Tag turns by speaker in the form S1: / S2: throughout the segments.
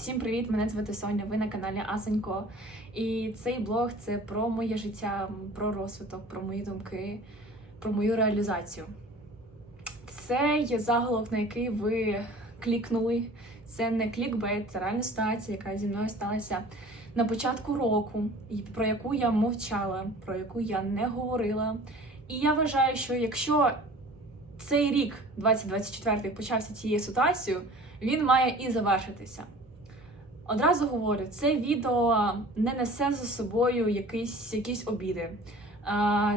S1: Всім привіт! Мене звати Соня. Ви на каналі Асенько. І цей блог це про моє життя, про розвиток, про мої думки, про мою реалізацію. Це є заголовок, на який ви клікнули. Це не клікбейт, це реальна ситуація, яка зі мною сталася на початку року, про яку я мовчала, про яку я не говорила. І я вважаю, що якщо цей рік, 2024, почався цією ситуацією, він має і завершитися. Одразу говорю, це відео не несе за собою якісь, якісь обіди.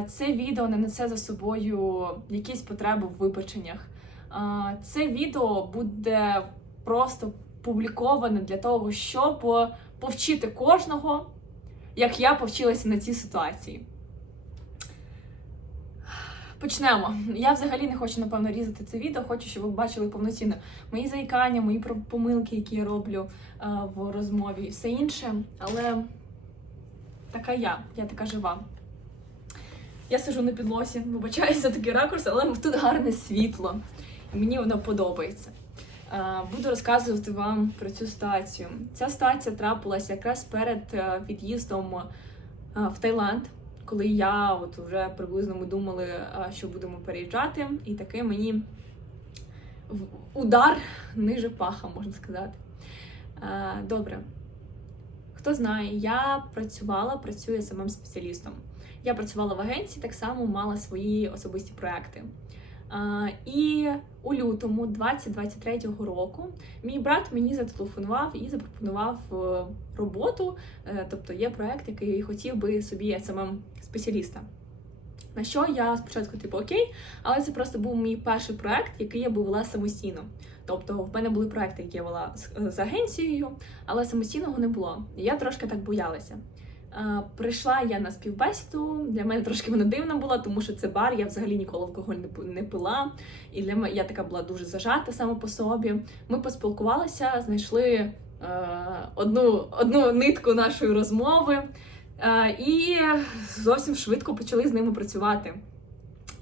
S1: Це відео не несе за собою якісь потреби в вибаченнях. Це відео буде просто публіковане для того, щоб повчити кожного, як я повчилася на цій ситуації. Почнемо. Я взагалі не хочу, напевно, різати це відео. Хочу, щоб ви бачили повноцінно мої заїкання, мої помилки, які я роблю е, в розмові і все інше. Але така я, я така жива. Я сижу на підлосі, вибачаюся за такий ракурс, але тут гарне світло, і мені воно подобається. Е, Буду розказувати вам про цю ситуацію. Ця ситуація трапилася якраз перед е, від'їздом в Таїланд коли я от вже приблизно ми думали, що будемо переїжджати, і таки мені удар ниже паха, можна сказати. Добре. Хто знає, я працювала, працюю самим спеціалістом. Я працювала в агенції, так само мала свої особисті проекти. І у лютому 2023 року мій брат мені зателефонував і запропонував е, роботу. Е, Тобто є проект, який хотів би собі самим спеціаліста. На що я спочатку, типу, окей, але це просто був мій перший проект, який я би вела самостійно. Тобто, в мене були проекти, які я вела з, з агенцією, але самостійного не було. Я трошки так боялася. Е, Прийшла я на співбесіду. Для мене трошки вона дивна була, тому що це бар. Я взагалі ніколи алкоголь не пила. І для мене я така була дуже зажата сама по собі. Ми поспілкувалися, знайшли е, одну, одну нитку нашої розмови. Е, І зовсім швидко почали з ними працювати.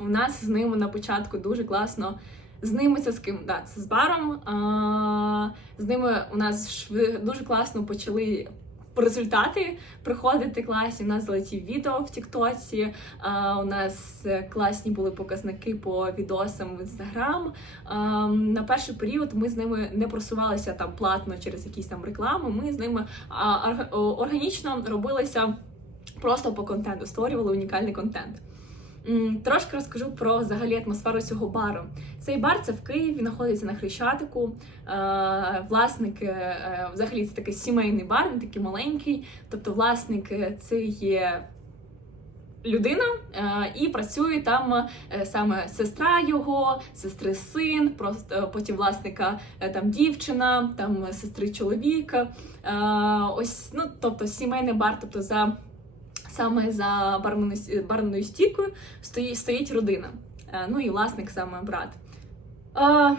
S1: У нас з ними на початку дуже класно. З ними це з ким? Да, це з баром. А, з ними у нас шви, дуже класно почали результати приходити класні. У нас золоті відео в Тіктоці. У нас е, класні були показники по відосам в Інстаграм. На перший період ми з ними не просувалися там платно через якісь там реклами. Ми з ними органічно робилися просто по контенту, створювали унікальний контент. Трошки розкажу про взагалі атмосферу цього бару. Цей бар це в Києві, знаходиться на Хрещатику. Е, Власник, е, взагалі, це такий сімейний бар, він такий маленький. Тобто, власник це є людина, е, і працює там саме сестра його, сестри син, просто потім власника там дівчина, там сестри чоловіка. Ось, ну тобто сімейний бар, тобто за саме за барменою, барною стійкою стоїть, стоїть родина. Е, Ну і власник саме брат. Е,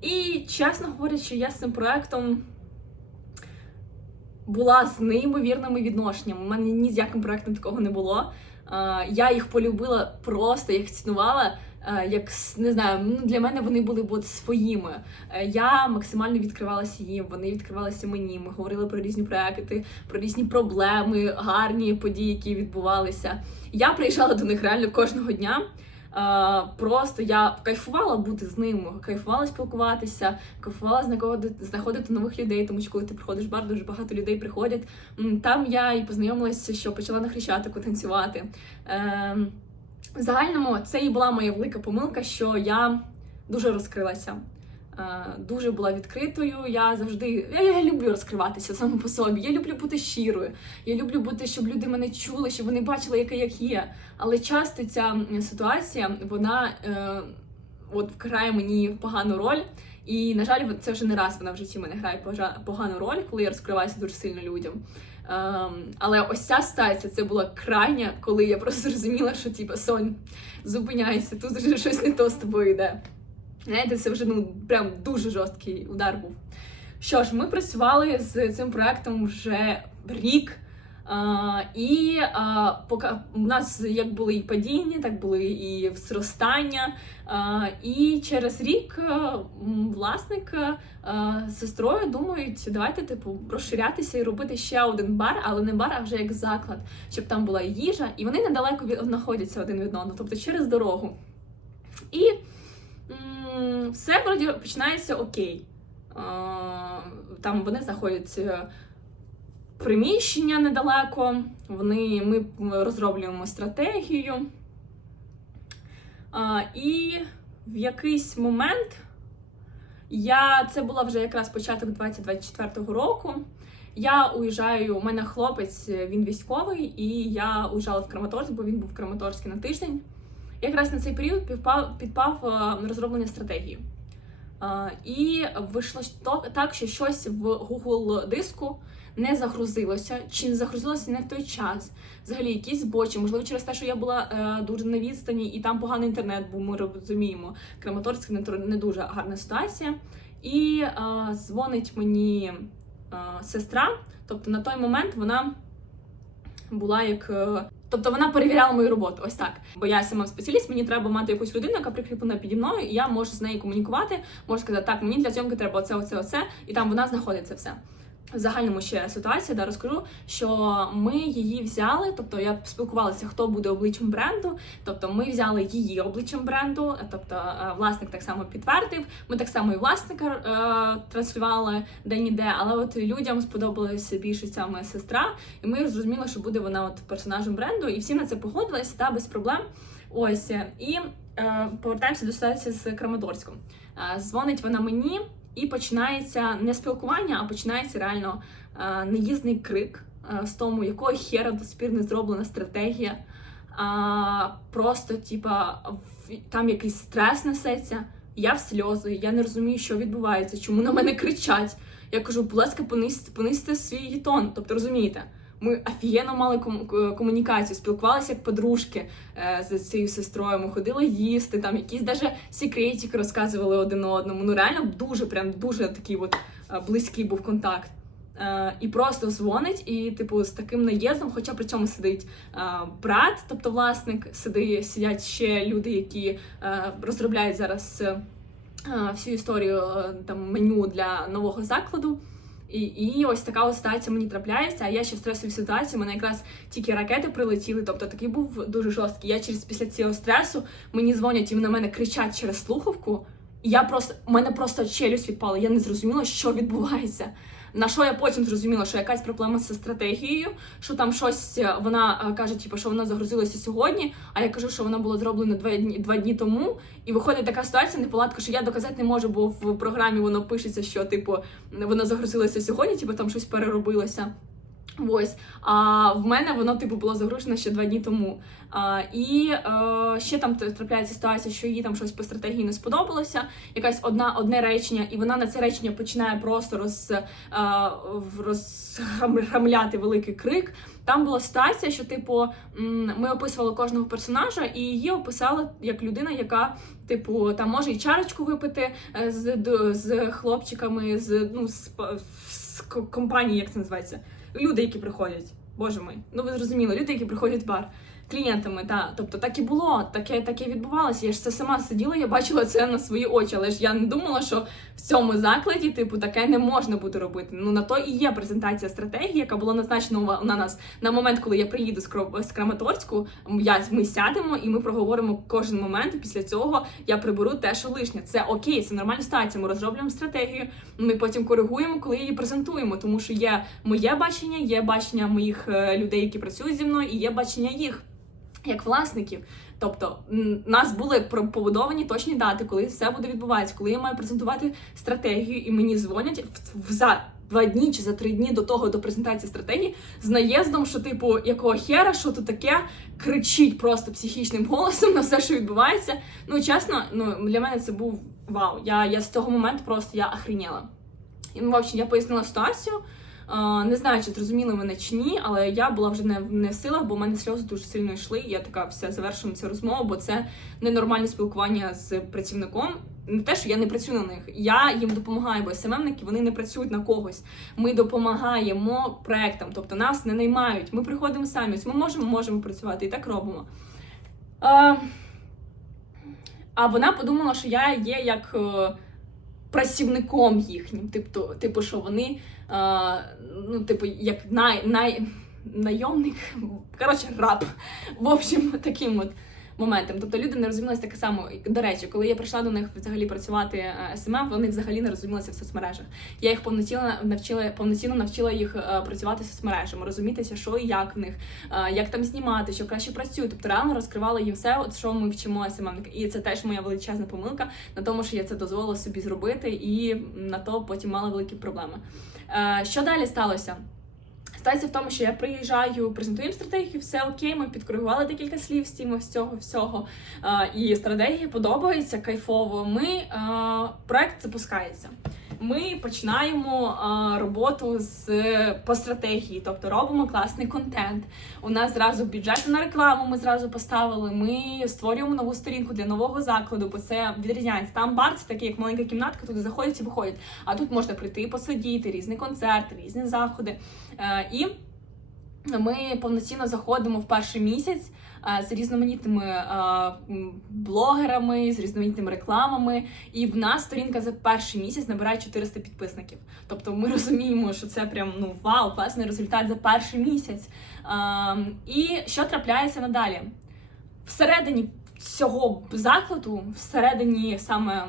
S1: І чесно говорячи, я з цим проектом була з неймовірними відношеннями. У мене ні з яким проектом такого не було. Е, Я їх полюбила просто, їх цінувала. Е, Як не знаю, ну для мене вони були от своїми. Е, Я максимально відкривалася їм, вони відкривалися мені. Ми говорили про різні проекти, про різні проблеми, гарні події, які відбувалися. Я приїжджала до них реально кожного дня. Е, Просто я кайфувала бути з ними, кайфувала спілкуватися, кайфувала знаходити, знаходити нових людей, тому що коли ти приходиш в бар, дуже багато людей приходять. Там я і познайомилася, що почала на хрещатику танцювати. В загальному це і була моя велика помилка, що я дуже розкрилася. Е, Дуже була відкритою. Я завжди я, я люблю розкриватися саме по собі. Я люблю бути щирою. Я люблю бути, щоб люди мене чули, щоб вони бачили, яка як є. Але часто ця ситуація вона е, от грає мені в погану роль. І, на жаль, це вже не раз вона в житті мене грає погану роль, коли я розкриваюся дуже сильно людям. Ем, але ось ця ситуація це була крайня, коли я просто зрозуміла, що типу, Сонь, зупиняйся, тут вже щось не то з тобою йде. Знаєте, це вже ну прям дуже жорсткий удар був. Що ж, ми працювали з цим проектом вже рік. І а, у нас як були і падіння, так були і зростання. І через рік власник з сестрою думають, давайте типу розширятися і робити ще один бар, але не бар, а вже як заклад, щоб там була їжа, і вони недалеко від знаходяться один від одного, тобто через дорогу. І все вроді починається окей. Там вони знаходять е, приміщення недалеко. Вони, ми розроблюємо стратегію. А, і в якийсь момент я це була вже якраз початок 2024 року. Я уїжджаю, у мене хлопець, він військовий, і я уїжджала в Краматорськ, бо він був в Краматорську на тиждень. Якраз на цей період підпав, підпав е, розроблення стратегії. Е, І вийшло так, що щось в Google диску не загрузилося, чи не загрузилося не в той час. Взагалі, якісь збочі, можливо, через те, що я була е, дуже на відстані, і там поганий інтернет, бо ми розуміємо, Краматорськ не, не дуже гарна ситуація. І е, дзвонить мені е, сестра, тобто на той момент вона була як. е, Тобто вона перевіряла мою роботу, ось так. Бо я сама спеціаліст, мені треба мати якусь людину, яка прикріплена піді мною, і я можу з нею комунікувати, можу сказати, так, мені для зйомки треба оце, оце, оце, і там вона знаходиться все. В загальному ще ситуація, да, розкажу, що ми її взяли, тобто я спілкувалася, хто буде обличчям бренду. Тобто ми взяли її обличчям бренду, тобто е, власник так само підтвердив. Ми так само і власника е, транслювали де-ніде, але от людям сподобалася більше моя сестра, і ми зрозуміли, що буде вона от персонажем бренду, і всі на це погодилися, та без проблем. Ось і е, повертаємося до ситуації з Краматорськом. Е, дзвонить вона мені. І починається не спілкування, а починається реально е, неїзний крик е, з тому, якого хера до спір не зроблена стратегія. А, просто, типа, там якийсь стрес несеться. Я в сльози, я не розумію, що відбувається, чому на мене кричать. Я кажу, будь ласка, понизьте, понизьте свій тон. Тобто, розумієте, ми офігенно мали комунікацію, спілкувалися як подружки е, з цією сестрою. Ми ходили їсти, там якісь даже секретики розказували один одному. Ну реально дуже, прям дуже такий от е, близький був контакт. Е, і просто дзвонить, і, типу, з таким наїздом, хоча при цьому сидить е, брат, тобто власник, сиди, сидять ще люди, які е, розробляють зараз е, е, всю історію е, там меню для нового закладу. І, і ось така ось ситуація мені трапляється. А я ще в стресовій ситуації. Мене якраз тільки ракети прилетіли. Тобто такий був дуже жорсткий. Я через після цього стресу мені дзвонять і на мене кричать через слухавку. І я просто мене просто челюсть відпала. Я не зрозуміла, що відбувається. На що я потім зрозуміла, що якась проблема зі стратегією, що там щось е, вона е, каже, типу, що вона загрузилася сьогодні. А я кажу, що вона була зроблена два дні два дні тому. І виходить така ситуація, неполадка, що я доказати не можу, бо в програмі воно пишеться, що типу вона загрузилася сьогодні, типу там щось переробилося. Ось, а в мене воно типу було загружено ще два дні тому. А, і е, ще там трапляється ситуація, що їй там щось по стратегії не сподобалося. Якась одна одне речення, і вона на це речення починає просто роз, е, розхамляти великий крик. Там була ситуація, що типу ми описували кожного персонажа, і її описали як людина, яка типу там може і чарочку випити е, з, з хлопчиками, з ну з, з компанії, як це називається. Люди, які приходять. Боже мой, ну ви зрозуміли, люди, які приходять в бар. Клієнтами, та тобто так і було, таке таке відбувалося. Я ж це сама сиділа, я бачила це на свої очі, але ж я не думала, що в цьому закладі, типу, таке не можна буде робити. Ну на то і є презентація стратегії, яка була назначена на нас на момент, коли я приїду з Краматорську. Я ми сядемо і ми проговоримо кожен момент. Після цього я приберу те, що лишнє. Це окей, це нормальна ситуація. Ми розроблюємо стратегію. Ми потім коригуємо, коли її презентуємо, тому що є моє бачення, є бачення моїх е, людей, які працюють зі мною, і є бачення їх як власників. Тобто нас були побудовані точні дати, коли все буде відбуватися, коли я маю презентувати стратегію, і мені дзвонять в, за два дні чи за три дні до того до презентації стратегії з наїздом, що типу якого хера, що тут таке, кричить просто психічним голосом на все, що відбувається. Ну чесно, ну для мене це був вау. Я, я з того моменту просто я охреніла. І ну, в общем, я пояснила ситуацію. Не знаю, чи зрозуміли мене чи ні, але я була вже не, не в силах, бо в мене сльози дуже сильно йшли. І я така все завершуємо цю розмову, бо це ненормальне спілкування з працівником. Не те, що я не працюю на них. Я їм допомагаю, бо СММники вони не працюють на когось. Ми допомагаємо проектам, тобто нас не наймають. Ми приходимо самі. Ми можемо, можемо працювати і так робимо. А, а вона подумала, що я є як е, працівником їхнім. Типу, типу, що вони, е, ну, типу, як най, най, найомник, коротше, раб. В общем, таким от моментом. Тобто люди не розумілися таке само. До речі, коли я прийшла до них взагалі працювати е, СММ, вони взагалі не розумілися в соцмережах. Я їх повноцінно навчила, повноцінно навчила їх е, працювати соцмережами, розумітися, що і як в них, е, як там знімати, що краще працює. Тобто реально розкривала їм все, от що ми вчимо СММники. І це теж моя величезна помилка на тому, що я це дозволила собі зробити, і на то потім мала великі проблеми. Що далі сталося? Стається в тому, що я приїжджаю, презентую їм стратегію, все окей, ми підкоригували декілька слів з тіми всього всього. І стратегія подобається кайфово. Ми проект запускається. Ми починаємо роботу з по стратегії, тобто робимо класний контент. У нас зразу бюджет на рекламу. Ми зразу поставили. Ми створюємо нову сторінку для нового закладу, бо це відрізняється. Там бар це такий, як маленька кімнатка, туди заходять і виходять. А тут можна прийти посидіти, різні концерти, різні заходи. Е, І ми повноцінно заходимо в перший місяць з різноманітними е, блогерами, з різноманітними рекламами. І в нас сторінка за перший місяць набирає 400 підписників. Тобто ми розуміємо, що це прям ну вау, класний результат за перший місяць. Е, І що трапляється надалі? Всередині цього закладу, всередині саме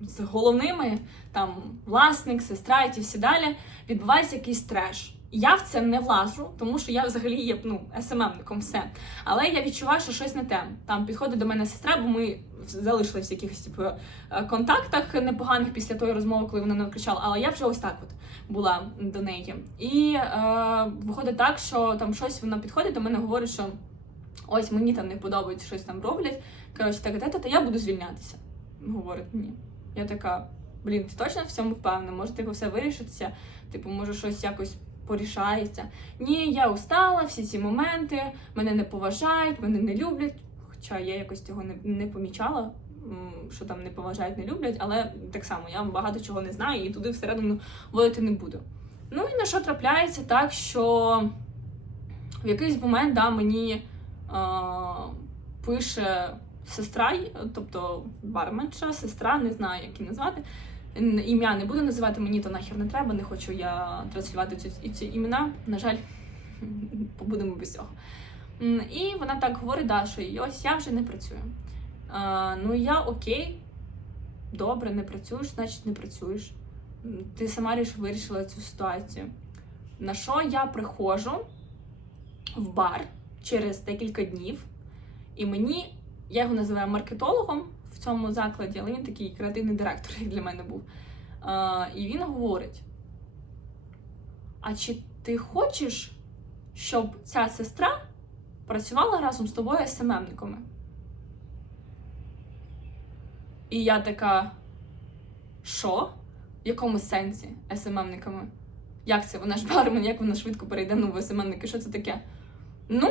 S1: з головними, там власник, сестра і ті всі далі, відбувається якийсь треш. Я в це не влажу, тому що я взагалі є ну, СММником все. Але я відчуваю, що щось не те. Там підходить до мене сестра, бо ми залишились в якихось типу, е, контактах непоганих після тої розмови, коли вона не кричала. Але я вже ось так от була до неї. І е, виходить так, що там щось вона підходить до мене, говорить, що ось мені там не подобається, щось там роблять. Коротше, так, так, то я буду звільнятися. Говорить ні. Я така, блін, ти точно в цьому впевнена? Може, типу, все вирішиться? Типу, може, щось якось порішається. Ні, я устала, всі ці моменти, мене не поважають, мене не люблять. Хоча я якось цього не, не помічала, що там не поважають, не люблять, але так само я багато чого не знаю і туди всередину водити не буду. Ну і на що трапляється так, що в якийсь момент да, мені а, пише сестра, тобто барменша, сестра, не знаю, як її назвати. Ім'я не буду називати, мені то нахер не треба, не хочу я транслювати ці, ці імена. На жаль, побудемо без цього. І вона так говорить, да, що «І ось я вже не працюю. А, ну я окей, добре, не працюєш, значить не працюєш. Ти сама вирішила цю ситуацію. На що я приходжу в бар через декілька днів, і мені, я його називаю маркетологом в цьому закладі, але він такий креативний директор, як для мене був. А, і він говорить: А чи ти хочеш, щоб ця сестра працювала разом з тобою СММниками? І я така, що? В якому сенсі СММниками? Як це? Вона ж бармен, як вона швидко перейде ну, в СММники? Що це таке? Ну,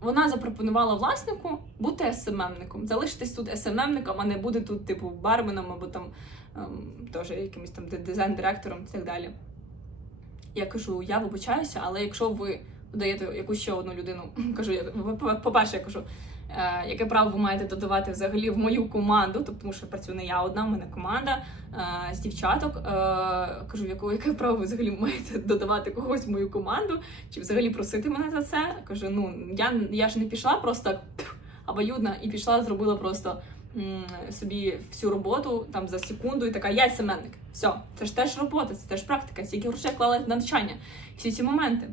S1: вона запропонувала власнику бути СММником, залишитись тут СММником, а не бути тут, типу, барменом або там ем, теж якимось там дизайн-директором і так далі. Я кажу, я вибачаюся, але якщо ви додаєте якусь ще одну людину, кажу, я, по- по-перше, я кажу, яке право ви маєте додавати взагалі в мою команду, тобто, тому що працюю не я одна, в мене команда е, з дівчаток. Е, кажу, яку, яке право ви взагалі маєте додавати когось в мою команду, чи взагалі просити мене за це? Кажу, ну я, я ж не пішла просто так обоюдно і пішла, зробила просто собі всю роботу там за секунду і така, я семенник. Все, це ж теж робота, це теж практика, стільки грошей вклала на навчання, всі ці моменти.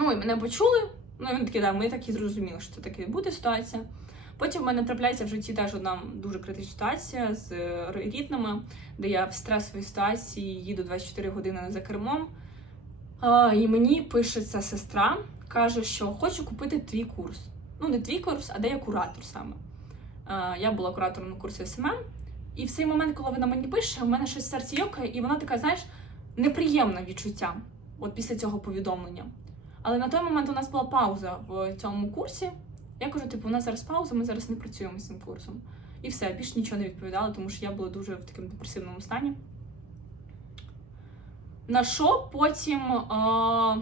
S1: Ну і мене почули. Ну вони такі, да, ми так і зрозуміли, що це таки буде ситуація. Потім в мене трапляється в житті теж одна дуже критична ситуація з е, рідними, де я в стресовій ситуації їду 24 години за кермом. І мені пише ця сестра, каже, що хочу купити твій курс. Ну, не твій курс, а де я куратор саме. Я була куратором на курсі СММ. І в цей момент, коли вона мені пише, у мене щось в серці йокає, і вона така, знаєш, неприємне відчуття. от після цього повідомлення. Але на той момент у нас була пауза в цьому курсі. Я кажу, типу, у нас зараз пауза, ми зараз не працюємо з цим курсом. І все, більше нічого не відповідала, тому що я була дуже в такому депресивному стані. На що потім. А...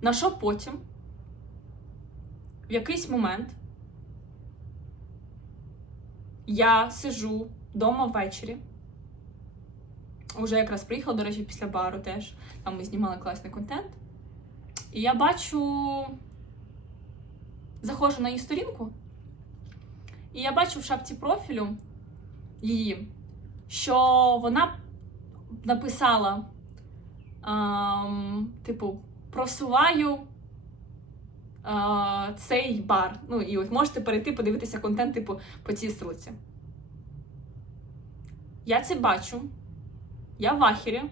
S1: На що потім? В якийсь момент я сижу вдома ввечері. Уже якраз приїхала, до речі, після бару теж. Там ми знімали класний контент. І я бачу. Заходжу на її сторінку, і я бачу в шапці профілю її, що вона написала, ем, типу, просуваю е, цей бар. Ну, і от можете перейти подивитися контент, типу, по цій стрілці. Я це бачу. Я в ахері.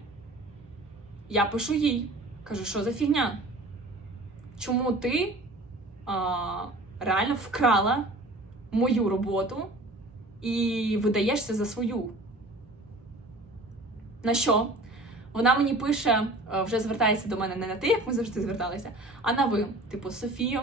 S1: Я пишу їй. Кажу, що за фігня? Чому ти а, реально вкрала мою роботу і видаєшся за свою? На що? Вона мені пише, е, вже звертається до мене не на ти, як ми завжди зверталися, а на ви. Типу, Софію,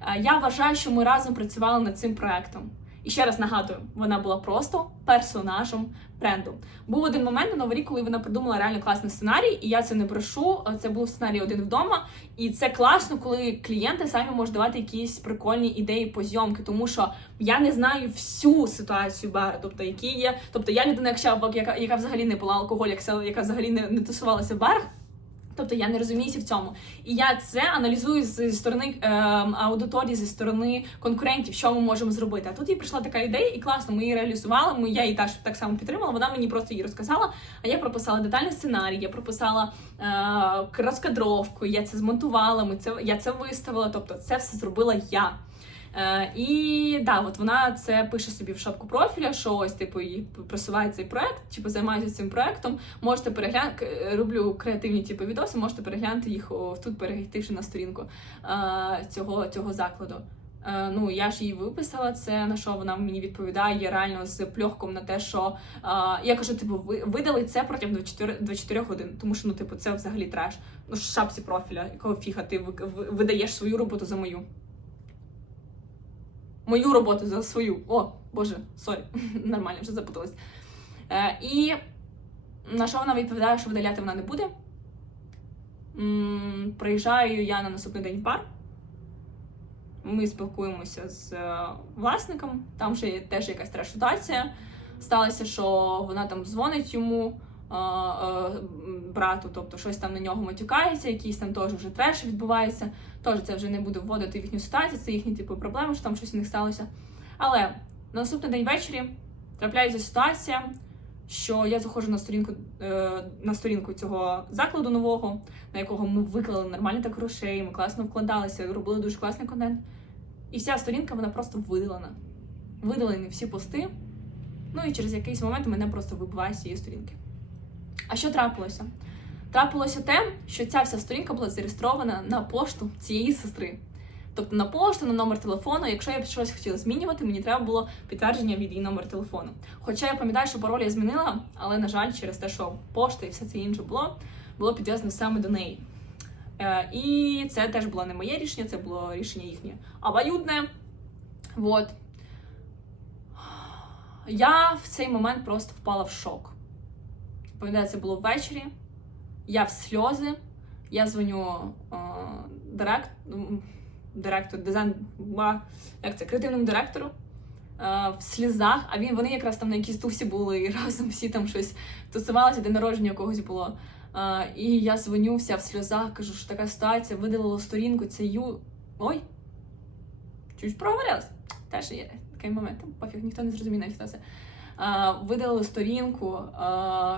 S1: е, я вважаю, що ми разом працювали над цим проектом. І ще раз нагадую, вона була просто персонажем бренду. Був один момент на новий коли вона придумала реально класний сценарій, і я це не брешу. Це був сценарій один вдома. І це класно, коли клієнти самі можуть давати якісь прикольні ідеї по зйомки, тому що я не знаю всю ситуацію бару, тобто які є. Тобто я людина, яка, яка, яка взагалі не пила алкоголь, яка взагалі не, не тусувалася в барах. Тобто я не розуміюся в цьому. І я це аналізую зі сторони е, аудиторії, зі сторони конкурентів, що ми можемо зробити. А тут їй прийшла така ідея, і класно, ми її реалізували. Ми, я її теж так само підтримала. Вона мені просто її розказала. А я прописала детальний сценарій, я прописала е, розкадровку, я це змонтувала, ми це, я це виставила. Тобто, це все зробила я. Е, і да, от вона це пише собі в шапку профіля, що ось типу їй просуває цей проект, типу займається цим проектом. Можете переглянути, роблю креативні типу відоси, можете переглянути їх тут, перейти на сторінку е, цього, цього закладу. Е, ну я ж їй виписала це, на що вона мені відповідає реально з пльохком на те, що е, я кажу, типу, ви видали це протягом 24, 24 годин, тому що ну, типу, це взагалі треш. Ну, шапці профіля, якого фіга ти ви- ви- видаєш свою роботу за мою мою роботу за свою. О, боже, сорі, нормально вже запуталась. Е, і на що вона відповідає, що видаляти вона не буде. М, Приїжджаю я на наступний день в бар. Ми спілкуємося з е, власником. Там ще є теж якась треш ситуація. Сталося, що вона там дзвонить йому. е, е, Брату, тобто щось там на нього матюкається, якийсь там теж вже треш відбувається. Теж це вже не буду вводити в їхню ситуацію, це їхні типу проблеми, що там щось у них сталося. Але на наступний день ввечері трапляється ситуація, що я заходжу на сторінку е, на сторінку цього закладу нового, на якого ми виклали нормально так грошей, ми класно вкладалися, робили дуже класний контент. І вся сторінка вона просто видалена. Видалені всі пости. Ну і через якийсь момент мене просто вибиває з цієї сторінки. А що трапилося? Трапилося те, що ця вся сторінка була зареєстрована на пошту цієї сестри. Тобто на пошту, на номер телефону. Якщо я щось хотіла змінювати, мені треба було підтвердження від її номер телефону. Хоча я пам'ятаю, що пароль я змінила, але на жаль, через те, що пошта і все це інше було, було підв'язано саме до неї. Е, і це теж було не моє рішення, це було рішення їхнє обоюдне. Вот. Я в цей момент просто впала в шок. Пам'ятаю, це було ввечері. Я в сльози. Я дзвоню е, директ, м, директору, дизайн, як це, креативному директору в сльозах, а він, вони якраз там на якійсь тусі були і разом всі там щось тусувалися, день народження у когось було. Е, і я дзвоню вся в сльозах, кажу, що така ситуація, видалила сторінку, це ю. Ой! Чуть проговорилась. Теж є такий момент, пофіг, ніхто не зрозуміє, навіть хто це. А, видалили сторінку,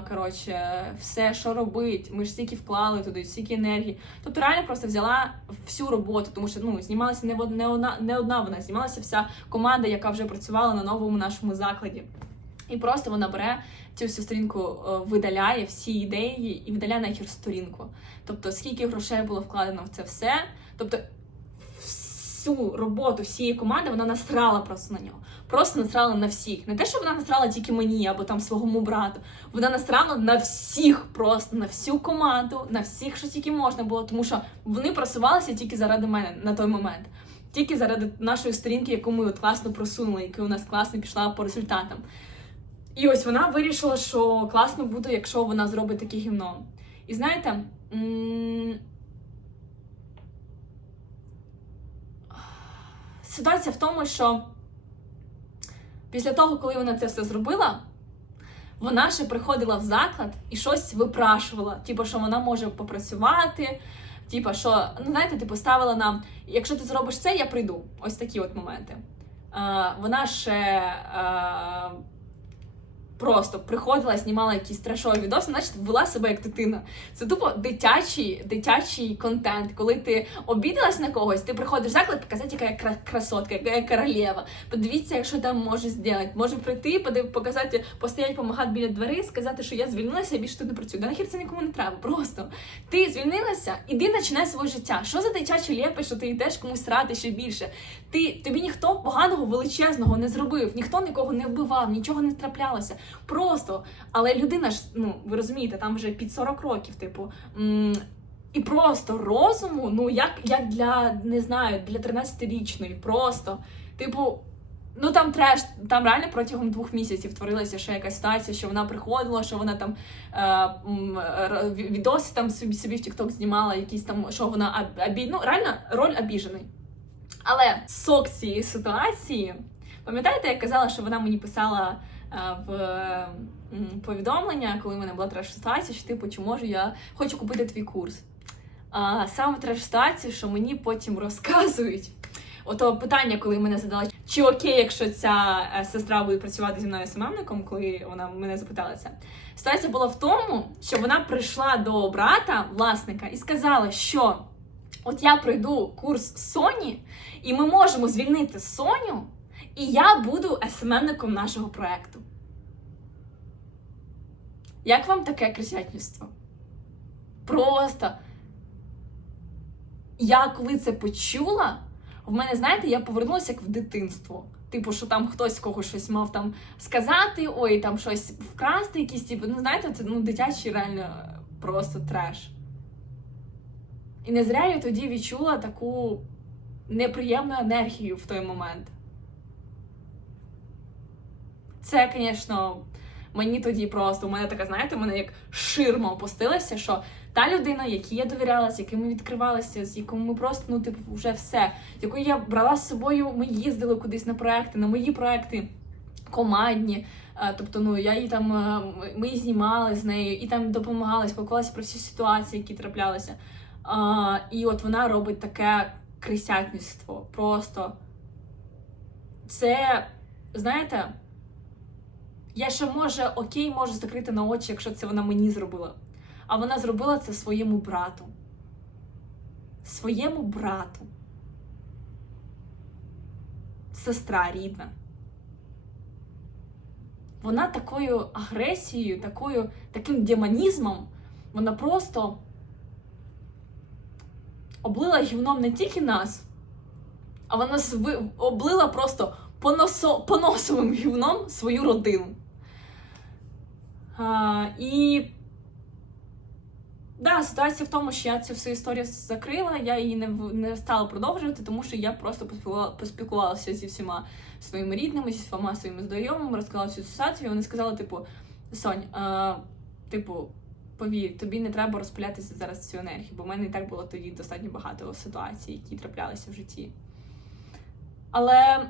S1: коротше, все, що робить. Ми ж стільки вклали туди, стільки енергії. Тобто реально просто взяла всю роботу, тому що ну, знімалася не, не, одна, не одна вона, знімалася вся команда, яка вже працювала на новому нашому закладі. І просто вона бере цю всю сторінку, е, видаляє всі ідеї і видаляє нахер сторінку. Тобто, скільки грошей було вкладено в це все. Тобто, всю роботу всієї команди вона насрала просто на нього. Просто насрала на всіх. Не те, що вона насрала тільки мені або там своєму брату. Вона насрала на всіх, просто на всю команду, на всіх, що тільки можна було, тому що вони просувалися тільки заради мене на той момент. Тільки заради нашої сторінки, яку ми от класно просунули, яка у нас класно пішла по результатам. І ось вона вирішила, що класно буде, якщо вона зробить таке гівно. І знаєте, ситуація в тому, що після того, коли вона це все зробила, вона ще приходила в заклад і щось випрашувала. Типу, що вона може попрацювати. Типу, що, ну знаєте, ти поставила нам, якщо ти зробиш це, я прийду. Ось такі от моменти. Е, вона ще е, просто приходила, знімала якісь трешові відоси, значить вела себе як дитина. Це тупо дитячий, дитячий контент. Коли ти обідалась на когось, ти приходиш в заклад, показати, яка я кра- красотка, яка я королева. Подивіться, якщо там може зробити. Може прийти, показати, постояти, помагати біля двері, сказати, що я звільнилася, я більше тут не працюю. Да нахер це нікому не треба. Просто ти звільнилася, іди починай своє життя. Що за дитяче лєпе, що ти йдеш комусь срати ще більше? Ти тобі ніхто поганого величезного не зробив, ніхто нікого не вбивав, нічого не траплялося. Просто, але людина ж, ну ви розумієте, там вже під 40 років, типу. І просто розуму, ну як, як для не знаю, для 13-річної, просто, типу, ну там треш, там реально протягом двох місяців творилася ще якась ситуація, що вона приходила, що вона там е, відоси там собі собі в TikTok знімала, якісь там, що вона аб- обі... ну реально роль обіжений. Але сок цієї ситуації, пам'ятаєте, я казала, що вона мені писала в повідомлення, коли в мене була треш ситуація, що типу, чи можу я хочу купити твій курс. А саме треш ситуацію, що мені потім розказують. Ото питання, коли мене задали, чи окей, якщо ця е, сестра буде працювати зі мною СММником, коли вона мене запитала це. Ситуація була в тому, що вона прийшла до брата, власника, і сказала, що от я пройду курс Соні, і ми можемо звільнити Соню, і я буду СММником нашого проекту. Як вам таке крисятництво? Просто я коли це почула, в мене, знаєте, я повернулася як в дитинство. Типу, що там хтось в когось щось мав там сказати, ой, там щось вкрасти, якісь, типу, ну знаєте, це ну, дитячий реально просто треш. І не зря я тоді відчула таку неприємну енергію в той момент. Це, звісно, мені тоді просто, у мене така, знаєте, мене як ширма опустилася, що та людина, якій я довірялася, яким ми відкривалися, з якою ми просто, ну, типу, вже все, якою я брала з собою, ми їздили кудись на проекти, на мої проекти командні. Е, Тобто, ну я її там е, ми знімали з нею і там допомагали, спілкувалися про всі ситуації, які траплялися. А, і от вона робить таке крисятництво. Просто це, знаєте, я ще може окей, можу закрити на очі, якщо це вона мені зробила. А вона зробила це своєму брату. Своєму брату. Сестра рідна. Вона такою агресією, такою, таким демонізмом, вона просто облила гівном не тільки нас, а вона облила просто поносо, поносовим гівном свою родину. А, і да, ситуація в тому, що я цю всю історію закрила, я її не, не стала продовжувати, тому що я просто поспілкувала- поспілкувалася зі всіма своїми рідними, зі всіма своїми знайомими, розказала всю ситуацію. Вони сказали, типу, Сонь, а, типу, повір, тобі не треба розпилятися зараз цю енергію, бо в мене і так було тоді достатньо багато ситуацій, які траплялися в житті. Але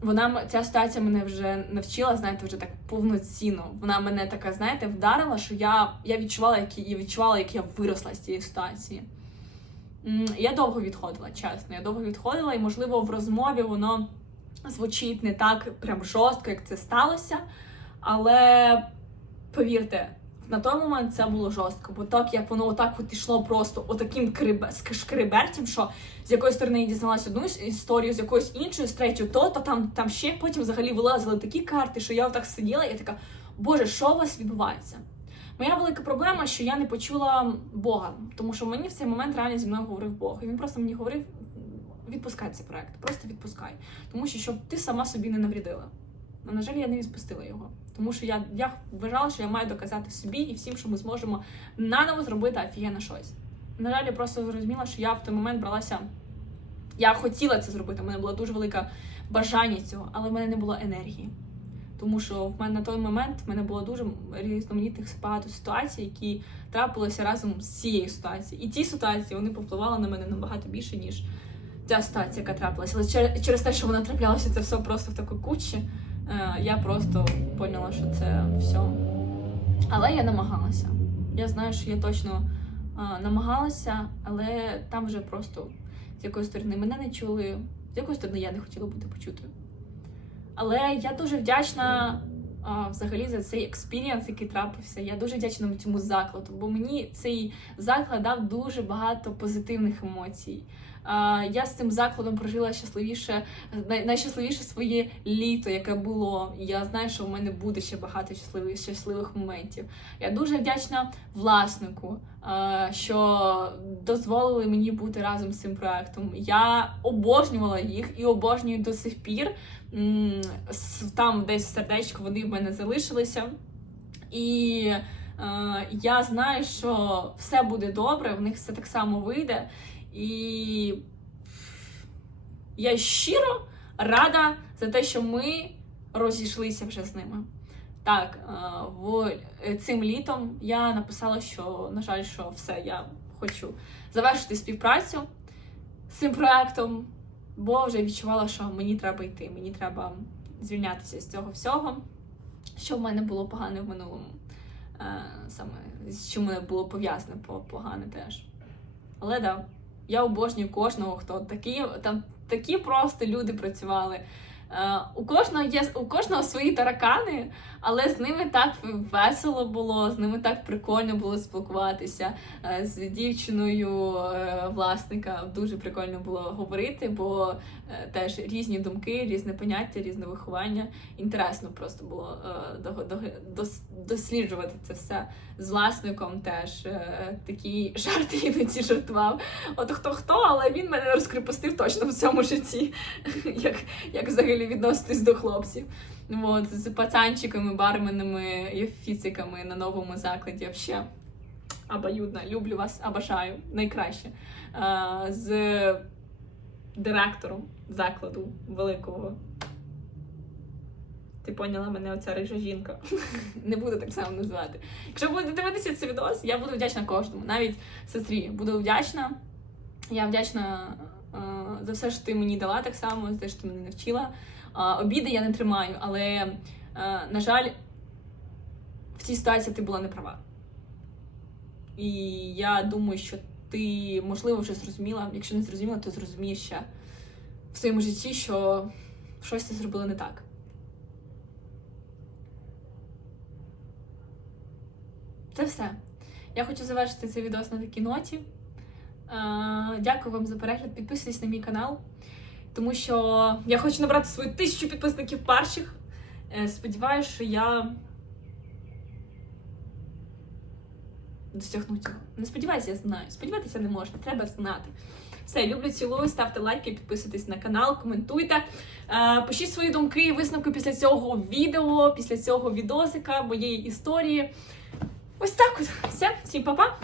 S1: вона ця ситуація мене вже навчила, знаєте, вже так повноцінно. Вона мене така, знаєте, вдарила, що я, я відчувала, як я відчувала, як я виросла з цієї ситуації. Я довго відходила, чесно. Я довго відходила, і, можливо, в розмові воно звучить не так прям жорстко, як це сталося. Але повірте, на той момент це було жорстко, бо так як воно отак от ішло просто отаким шкребертям, що з якоїсь сторони я дізналася одну історію, з якоїсь іншої, з третьої, то, то там, там ще потім взагалі вилазили такі карти, що я отак сиділа і я така, Боже, що у вас відбувається? Моя велика проблема, що я не почула Бога, тому що мені в цей момент реально зі мною говорив Бог. І він просто мені говорив відпускай цей проект, просто відпускай. Тому що щоб ти сама собі не наврядила. На жаль, я не відпустила його. Тому що я, я вважала, що я маю доказати собі і всім, що ми зможемо наново зробити офігенно щось. На жаль, я просто зрозуміла, що я в той момент бралася. Я хотіла це зробити, в мене було дуже велике бажання цього, але в мене не було енергії. Тому що в мене на той момент в мене було дуже різноманітних багато ситуацій, які трапилися разом з цією ситуацією. І ті ситуації вони повпливали на мене набагато більше, ніж ця ситуація, яка трапилася. Але через те, що вона траплялася, це все просто в такій кучі. Е, Я просто поняла, що це все. Але я намагалася. Я знаю, що я точно намагалася, але там вже просто з якоїсь сторони мене не чули, з якоїсь сторони я не хотіла бути почутою. Але я дуже вдячна взагалі за цей експірієнс, який трапився. Я дуже вдячна цьому закладу, бо мені цей заклад дав дуже багато позитивних емоцій. Я з цим закладом прожила щасливіше, найщасливіше своє літо, яке було. Я знаю, що в мене буде ще багато щасливих щасливих моментів. Я дуже вдячна власнику, що дозволили мені бути разом з цим проектом. Я обожнювала їх і обожнюю до сих пір. Там десь сердечко вони в мене залишилися. І е, я знаю, що все буде добре, в них все так само вийде. І я щиро рада за те, що ми розійшлися вже з ними. Так, е, в е, цим літом я написала, що, на жаль, що все, я хочу завершити співпрацю з цим проектом, бо вже відчувала, що мені треба йти, мені треба звільнятися з цього всього, що в мене було погане в минулому. Е, Саме з чим мене було пов'язане погане теж. Але да, я обожнюю кожного, хто такі, там такі просто люди працювали. Е, у кожного є у кожного свої таракани, але з ними так весело було, з ними так прикольно було спілкуватися. Е, з дівчиною е, власника дуже прикольно було говорити, бо е, теж різні думки, різне поняття, різне виховання. Інтересно просто було до, до, дос- досліджувати це все з власником. Теж такі жарти іноді жартував. От хто хто, але він мене розкріпостив точно в цьому житті, як, як взагалі відноситись до хлопців. От, з пацанчиками, барменами і фіциками на новому закладі. Вообще обоюдно. Люблю вас, обожаю. Найкраще. Е, з директором закладу великого. Ти поняла мене оця рижа жінка. Не буду так само називати. Якщо будете дивитися цей відос, я буду вдячна кожному, навіть сестрі. Буду вдячна. Я вдячна за все, що ти мені дала так само, за те, що ти мене навчила. Обіди я не тримаю, але, на жаль, в цій ситуації ти була не права. І я думаю, що ти, можливо, вже зрозуміла. Якщо не зрозуміла, то зрозумієш ще в своєму житті, що щось ти зробила не так. Це все. Я хочу завершити цей відео на такій ноті. Е, Дякую вам за перегляд. Підписуйтесь на мій канал, тому що я хочу набрати свою тисячу підписників перших. Е, Сподіваюсь, що я досягну цього. Не сподіваюся, я знаю. Сподіватися не можна, треба знати. Все, люблю, цілую, ставте лайки, підписуйтесь на канал, коментуйте. Е, пишіть свої думки і висновки після цього відео, після цього відосика, моєї історії. Ось так от. Все, всім па-па!